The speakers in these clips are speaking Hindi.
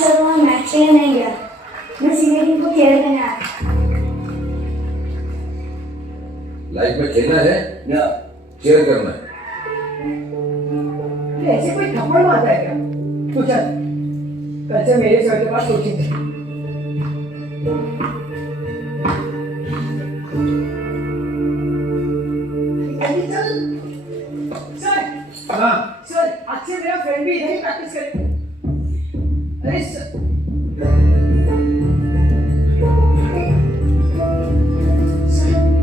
सर वहाँ मैच खेलने नहीं गया, मैं सीधे टीम को चेयर करने आया। लाइफ में खेलना है या चेयर करना है? ऐसे कोई थप्पड़ मारता है क्या? तू चल, कल से मेरे सर के पास कोचिंग है। अभी चल, सर। हाँ सर, आज से मेरा फ्रेंड भी इधर ही प्रैक्टिस करेगा। अरे सर,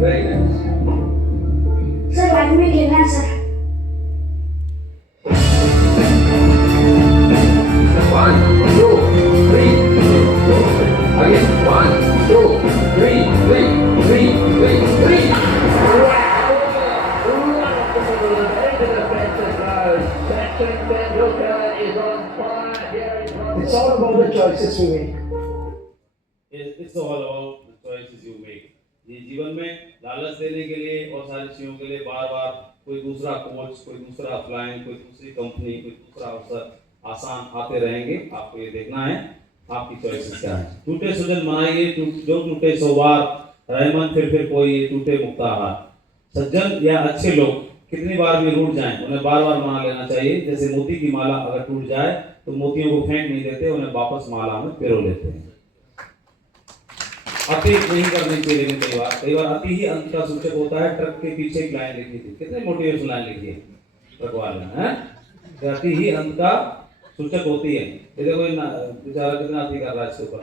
वेरी नाइस। सर बाद में खेलना है sir. 1 2 3 again 1 2 3 3 it's all about the choices we make. It's all about the choices you make. ये जीवन में लालच देने के लिए और सारी चीजों के लिए बार बार कोई दूसरा कोच, कोई दूसरा अपलाइन, कोई दूसरी कंपनी, कोई दूसरा अवसर आसान आते रहेंगे। आपको ये देखना है आपकी चॉइसेस क्या है। टूटे सुजन मनाइए, जो टूटे सो बार, रहमन फिर कोई टूटे मुक्ताहार। सज्जन या अच्छे लोग कितनी बार भी रूठ जाएं, उन्हें बार बार मना लेना चाहिए। जैसे मोती की माला अगर टूट जाए तो मोतियों को फेंक नहीं देते, उन्हें वापस माला में पिरो लेते हैं। अति नहीं करनी चाहिए, लेकिन कई बार अति ही अंत का सूचक होता है। ट्रक के पीछे एक लाइन लिखी थी, कितने मोटिवेशन लाइन लिखी है ट्रक वाले हैं, अति ही अंत का सूचक होती है। ये देखो बेचारा कितना अति कर रहा है इसके ऊपर।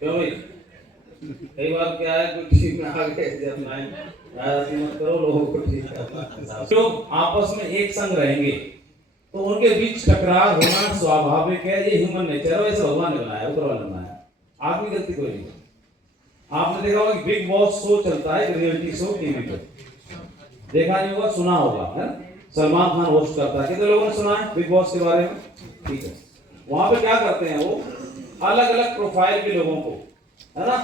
क्यों भाई? कई बार क्या है, कोई ठीक में आ गए जब मत करो, लोगों को ठीक है। जो आपस में एक संग रहेंगे तो उनके बीच टकराव होना स्वाभाविक है, ये ह्यूमन नेचर है। ऐसा भगवान ने बनाया, ऊपर वाले ने बनाया, आदमी गलती कोई नहीं। आपने देखा होगा कि बिग बॉस शो चलता है, रियलिटी शो टीवी पे, देखा नहीं होगा, सुना होगा, है सलमान खान होस्ट करता है। कितने लोगों ने सुना है बिग बॉस के बारे में? ठीक है, वहां पे क्या करते हैं वो, अलग अलग प्रोफाइल के लोगों को, है ना,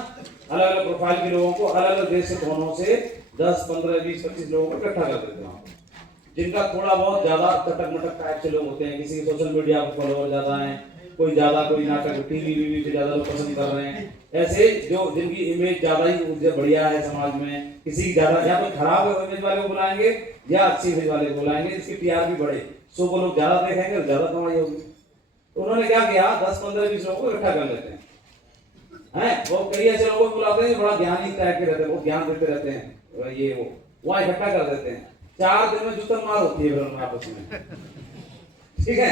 अलग अलग प्रोफाइल के लोगों को अलग अलग देश से कोनों से 10 15 20 25 लोगों को इकट्ठा कर देते हैं। जिनका थोड़ा बहुत ज्यादा चटक मटक टाइप से लोग होते हैं, किसी के सोशल मीडिया पर फॉलोअर ज्यादा हैं, कोई ज्यादा, कोई नाटक टीवी वीवी पे ज्यादा लोग पसंद कर रहे हैं। ऐसे जो जिनकी इमेज ज्यादा ही बढ़िया है समाज में, किसी की ज्यादा, या कोई खराब इमेज वाले को बुलाएंगे या अच्छी इमेज वाले को बुलाएंगे, इसकी टीआर भी बढ़े, शो को लोग ज्यादा देखेंगे और ज्यादा कमाई होगी। तो उन्होंने क्या किया, 10 15 20 लोगों को इकट्ठा कर लेते हैं। वो कई ऐसे लोगों को बुलाते हैं बड़ा ज्ञानी टाइप के रहते हैं, वो ज्ञान देते रहते हैं, ये वो वहाँ इकट्ठा कर देते हैं। 4 दिन में जुतन मार होती है फिर आपस में, ठीक है,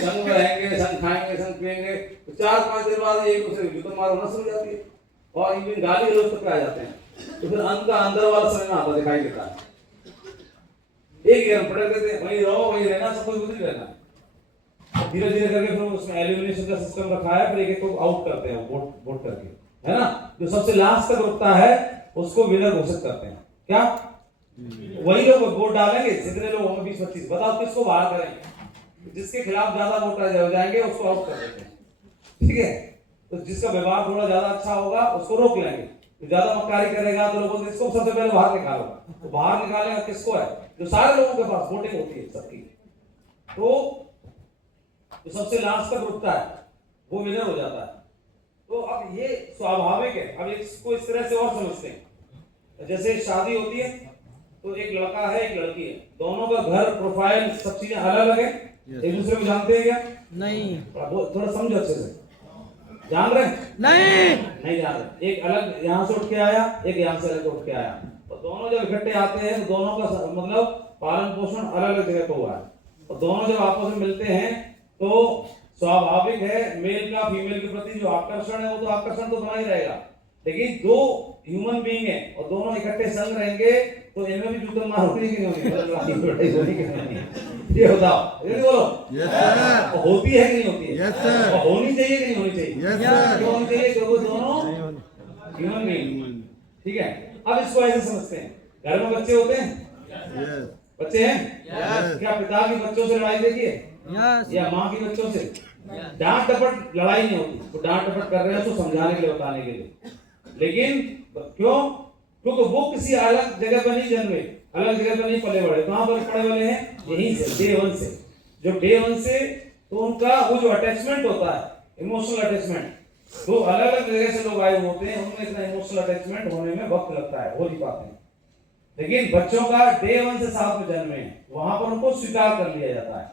संग में रहेंगे, संग खाएंगे, संग पिएंगे, तो 4-5 दिन बाद एक दूसरे की जुतन मार होना शुरू हो जाती है और इवन गाली गलौज तक आ जाते हैं। तो फिर अंत का अंदर वाला समय में आता दिखाई देता है। एक ही पटक देते हैं, वहीं रहो वहीं रहना, सब कुछ उधर रहना। धीरे धीरे करके फिर उसमें एलिमिनेशन का सिस्टम रखा है, फिर एक को आउट करते हैं वोट करके, है ना। जो सबसे लास्ट तक रुकता है उसको विनर घोषित करते हैं। क्या वही लोग वोट डालेंगे, जितने लोग होंगे 20-25, बताओ किसको बाहर करेंगे? जिसके खिलाफ ज्यादा वोट हो जाएंगे उसको आउट कर देते हैं, ठीक है। तो जिसका व्यवहार थोड़ा ज्यादा अच्छा होगा उसको रोक लेंगे, तो ज्यादा मक्कारी करेगा तो लोगों ने इसको सबसे पहले बाहर निकालो। तो बाहर निकालेगा किसको है? जो सारे लोगों के पास वोटिंग होती है सबकी, तो जो सबसे लास्ट तक रुकता है वो विनर हो जाता है। तो अब ये स्वाभाविक है। अब इसको इस तरह से और समझते हैं, जैसे शादी होती है तो एक लड़का है एक लड़की है, दोनों का घर प्रोफाइल सब चीजें अलग अलग है, एक दूसरे को जानते हैं क्या? नहीं। थोड़ा समझो अच्छे से, जान रहे? नहीं जान रहे। एक अलग यहाँ से उठ के आया, एक यहाँ से अलग उठ के आया, तो दोनों जब इकट्ठे आते हैं तो दोनों का मतलब पालन पोषण अलग अलग जगह पर हुआ है, और दोनों जब आपस में मिलते हैं तो स्वाभाविक है मेल का फीमेल के प्रति जो आकर्षण है वो तो आकर्षण तो बना ही रहेगा। लेकिन दो ह्यूमन बीइंग है और दोनों इकट्ठे संग रहेंगे तो इनमें भी जुतन मार होगी कि नहीं होगी? ये बताओ, ये बोलो। Yes sir. होती है कि नहीं होती है? Yes sir. होनी चाहिए कि नहीं होनी चाहिए? Yes sir. क्यों होनी चाहिए? क्योंकि दोनों ह्यूमन बीइंग, ठीक है। अब इसको ऐसे समझते हैं, घर में बच्चे होते हैं, बच्चे हैं, क्या पिता की बच्चों से लड़ाई देखी है? या माँ की बच्चों से? डांट डपट लड़ाई नहीं होती, तो डांट डपट कर रहे हैं तो समझाने के लिए, बताने के लिए। लेकिन क्यों? क्योंकि वो किसी अलग जगह पर नहीं जन्मे, अलग जगह पर नहीं पले बड़े, कहां पर पड़े वाले हैं? यहीं से, डे वन से। जो डे वन से तो उनका वो जो अटैचमेंट होता है, इमोशनल अटैचमेंट, तो अलग अलग जगह से लोग आए होते हैं, उनमें इतना इमोशनल अटैचमेंट होने में वक्त लगता है, हो नहीं पाते हैं। लेकिन बच्चों का डे वन से साथ में जन्मे हैं, वहां पर उनको स्वीकार कर लिया जाता है।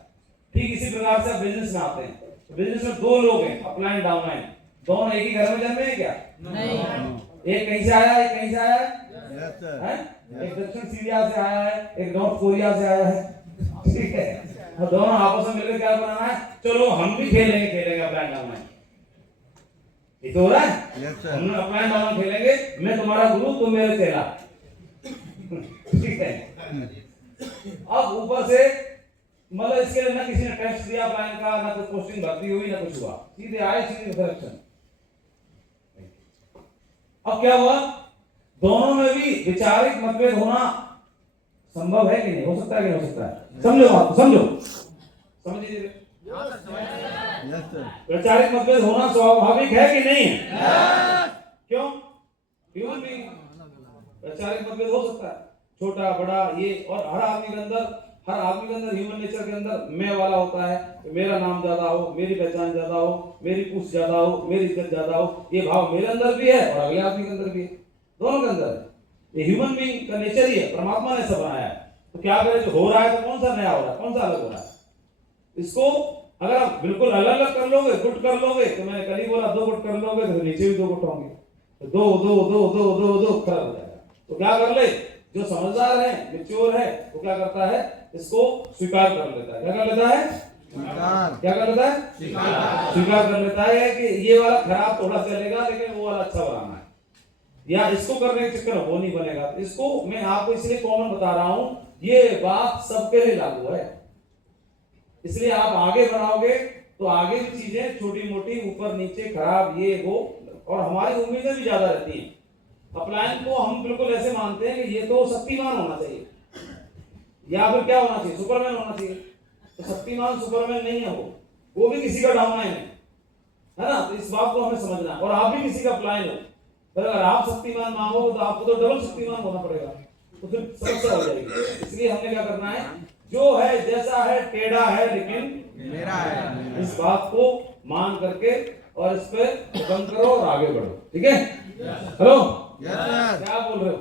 ठीक इसी प्रकार से बिजनेस में आते हैं, बिजनेस में दो लोग हैं, अपलाइन डाउनलाइन, दोनों एक ही घर में जन्मे हैं क्या? नहीं। एक कहीं से आया, एक कहीं से आया है, एक दक्षिण सीरिया से आया है, एक नॉर्थ कोरिया से आया है, ठीक है। और दोनों आपस में मिलकर क्या बनाना है? चलो हम भी खेलेंगे अपलाइन डाउनलाइन। ये तो हो रहा है, हम अपलाइन डाउनलाइन खेलेंगे, मैं तुम्हारा गुरु, तुम मेरे चेला, ठीक है। अब ऊपर से मतलब इसके लिए ना किसी ने टेस्ट दिया प्लान का, ना कुछ पोस्टिंग भर्ती हुई, ना कुछ हुआ, सीधे आए, सीधे सिलेक्शन। अब क्या हुआ? दोनों में भी वैचारिक मतभेद होना संभव है कि नहीं? हो सकता है कि नहीं हो सकता है? समझो बात, समझो, समझिए। वैचारिक मतभेद होना स्वाभाविक है कि नहीं है? क्यों? ह्यूमन बीइंग, वैचारिक मतभेद हो सकता है, छोटा बड़ा ये, और हर आदमी के अंदर ह्यूमन नेचर के अंदर मैं वाला होता है, तो मेरा नाम ज्यादा हो, मेरी पहचान ज्यादा हो, मेरी पूछ ज्यादा हो, मेरी इज्जत ज्यादा हो, ये भाव मेरे अंदर भी है और अगले आदमी के अंदर भी है, दोनों के अंदर है। ये ह्यूमन बीइंग का नेचर ही है, परमात्मा ने सब बनाया है। तो क्या करें, जो हो रहा है तो कौन सा नया हो रहा है, कौन सा अलग हो रहा है? इसको अगर आप बिल्कुल अलग अलग कर लोगे, गुट कर लोगे, तो मैंने कल ही बोला 2 गुट कर लोगे तो नीचे भी 2 गुट होंगे, तो दो दो दो दो दो दो खराब हो जाएगा। तो क्या कर ले, जो समझदार है, मैच्योर है, वो क्या करता है? इसको स्वीकार कर लेता है। क्या कर लेता है? क्या कर लेता है? स्वीकार कर लेता है कि ये वाला खराब थोड़ा चलेगा, लेकिन वो वाला अच्छा बनाना है, या इसको करने के चक्कर वो नहीं बनेगा। इसको मैं आपको इसलिए कॉमन बता रहा हूं, ये बात सबके लिए लागू है। इसलिए आप आगे बढ़ाओगे तो आगे भी चीजें छोटी मोटी ऊपर नीचे खराब ये वो, और हमारी उम्मीदें भी ज्यादा रहती हैं। अपलायन को हम बिल्कुल ऐसे मानते हैं कि ये तो शक्तिमान होना चाहिए, या फिर क्या होना चाहिए? सुपरमैन होना चाहिए। तो शक्तिमान सुपरमैन नहीं है, वो भी किसी का डाउनलाइन है ना। तो इस बात को हमें समझना है, और आप भी किसी का अपलायन हो। पर अगर आप शक्तिमान मांगोगे तो आपको तो डबल शक्तिमान होना पड़ेगा, तो फिर समस्या हो जाएगी। इसलिए हमने क्या करना है, जो है जैसा है टेढ़ा है लेकिन मेरा है, इस बात को मान करके और इस पे बंद करो और आगे बढ़ो, ठीक है? हेलो, क्या बोल रहे हो?